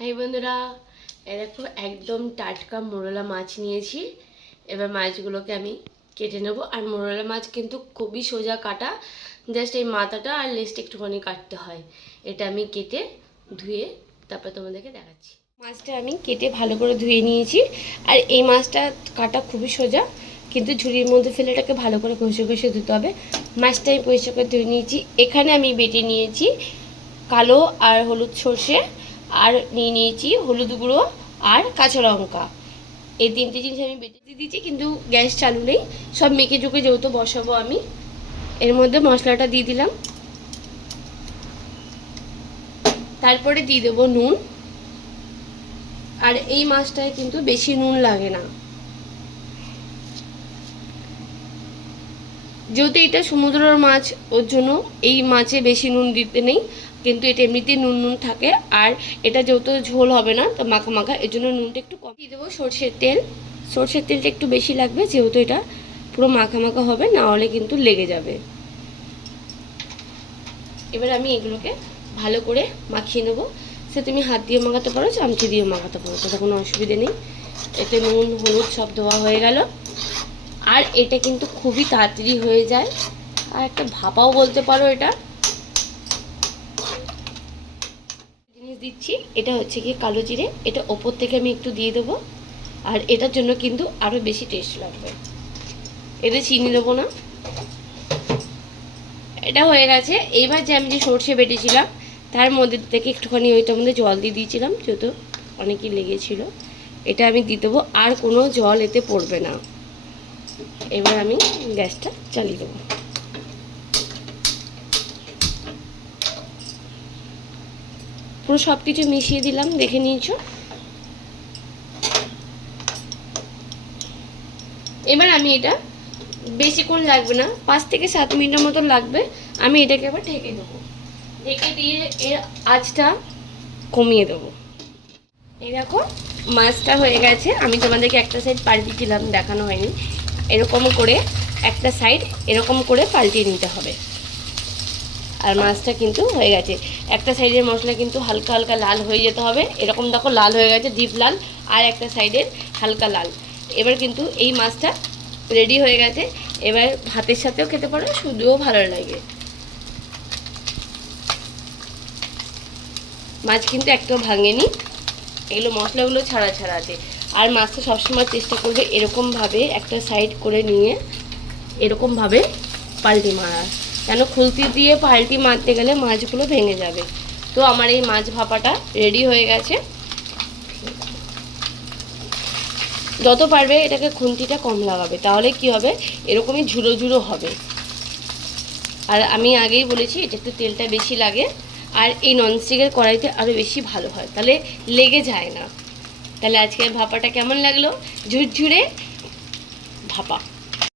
High বন্ধুরা, এই দেখো একদম টাটকা মোরলা মাছ নিয়েছি। এবার মাছগুলোকে আমি কেটে নেব। আর মোরলা মাছ কিন্তু খুবই সোজা কাটা, জাস্ট এই মাথাটা আর লেজটা একটুখানি কাটতে হয়। এটা আমি কেটে ধুয়ে তারপর তোমাদেরকে দেখাচ্ছি। মাছটা আমি কেটে ভালো করে ধুয়ে নিয়েছি। আর এই মাছটা কাটা খুবই সোজা, কিন্তু ঝুড়ির মধ্যে ফেলে এটাকে ভালো করে ঘষে ঘষে ধুতে হবে। মাছটা আমি পরিষ্কার করে ধুয়ে নিয়েছি। এখানে আমি বেটে নিয়েছি কালো আর হলুদ সর্ষে, আর নিয়ে নিয়েছি হলুদ গুঁড়ো আর কাঁচা লঙ্কা। এই তিনটে জিনিস আমি বেটে দিয়ে দিয়েছি, কিন্তু গ্যাস চালু নেই। সব মেখে চুকে যেহেতু বসাবো আমি, এর মধ্যে মশলাটা দিয়ে দিলাম। তারপরে দিয়ে দেবো নুন। আর এই মাছটায় কিন্তু বেশি নুন লাগে না, যেহেতু এটা সমুদ্রের মাছ, ওর জন্য এই মাছে বেশি নুন দিতে নেই। কিন্তু এটা এমনিতেই নুন নুন থাকে, আর এটা যেহেতু ঝোল হবে না, তো মাখা মাখা, এর জন্য নুনটা একটু কম দিয়ে দেবো। সর্ষের তেল, সর্ষের তেলটা একটু বেশি লাগবে, যেহেতু এটা পুরো মাখা মাখা হবে, না হলে কিন্তু লেগে যাবে। এবার আমি এগুলোকে ভালো করে মাখিয়ে নেবো। সে তুমি হাত দিয়ে মাখাতে পারো, চামচি দিয়ে মাখাতে পারো, তাতে কোনো অসুবিধে নেই। এতে নুন হলুদ সব দেওয়া হয়ে গেল। আর এটা কিন্তু খুবই তাড়াতাড়ি হয়ে যায়, আর একটা ভাপাও বলতে পারো। এটা জিনিস দিচ্ছি, এটা হচ্ছে কি কালো জিরে, এটা ওপর থেকে আমি একটু দিয়ে দেবো। আর এটার জন্য কিন্তু আরও বেশি টেস্ট লাগবে। এতে চিনি দেবো না। এটা হয়ে গেছে। এইবার যে আমি যে সর্ষে বেটেছিলাম, তার মধ্যে থেকে একটুখানি ওইটার মধ্যে জল দিয়ে দিয়েছিলাম, যেহেতু অনেকই লেগেছিল। এটা আমি দিয়ে দেবো, আর কোনো জল এতে পড়বে না। এবার আমি গ্যাসটা চালিয়ে দেবো। পুরো সব কিছু মিশিয়ে দিলাম, দেখে নিয়েছো। এবার আমি এটা বেশিক্ষণ লাগবে না, 5 থেকে 7 মিনিটের মতো লাগবে। আমি এটাকে আবার ঢেকে দেবো। ঢেকে দিয়ে এর আঁচটা কমিয়ে দেবো। এই দেখো মাছটা হয়ে গেছে। আমি তোমাদেরকে একটা সাইড পাল্টিয়েছিলাম, দেখানো হয়নি। এরকম করে একটা সাইড এরকম করে পাল্টিয়ে নিতে হবে। আর মাছটা কিন্তু হয়ে গেছে। একটা সাইডের মশলা কিন্তু হালকা হালকা লাল হয়ে যেতে হবে, এরকম দেখো লাল হয়ে গেছে, ডিপ লাল। আর একটা সাইডের হালকা লাল। এবার কিন্তু এই মাছটা রেডি হয়ে গেছে। এবার ভাতের সাথেও খেতে পারো, শুধুও ভালো লাগে। মাছ কিন্তু একটাও ভাঙেনি, এগুলো মশলাগুলো ছাড়া ছাড়া আছে। আর মাছটা সবসময় চেষ্টা করবে এরকমভাবে একটা সাইড করে নিয়ে এরকমভাবে পাল্টি মারার, কেন খুলতি দিয়ে পাল্টি মারতে গেলে মাছগুলো ভেঙে যাবে। তো আমার এই মাছ ভাপাটা রেডি হয়ে গেছে। যত পারবে এটাকে খুন্তিটা কম লাগাবে, তাহলে কি হবে, এরকমই ঝুড়ো ঝুড়ো হবে। আর আমি আগেই বলেছি এটা একটু তেলটা বেশি লাগে, আর এই ননস্টিকের কড়াইতে আরও বেশি ভালো হয়, তাহলে লেগে যায় না। তাহলে আজকের ভাপাটা কেমন লাগলো? ঝুরঝুরে ভাপা।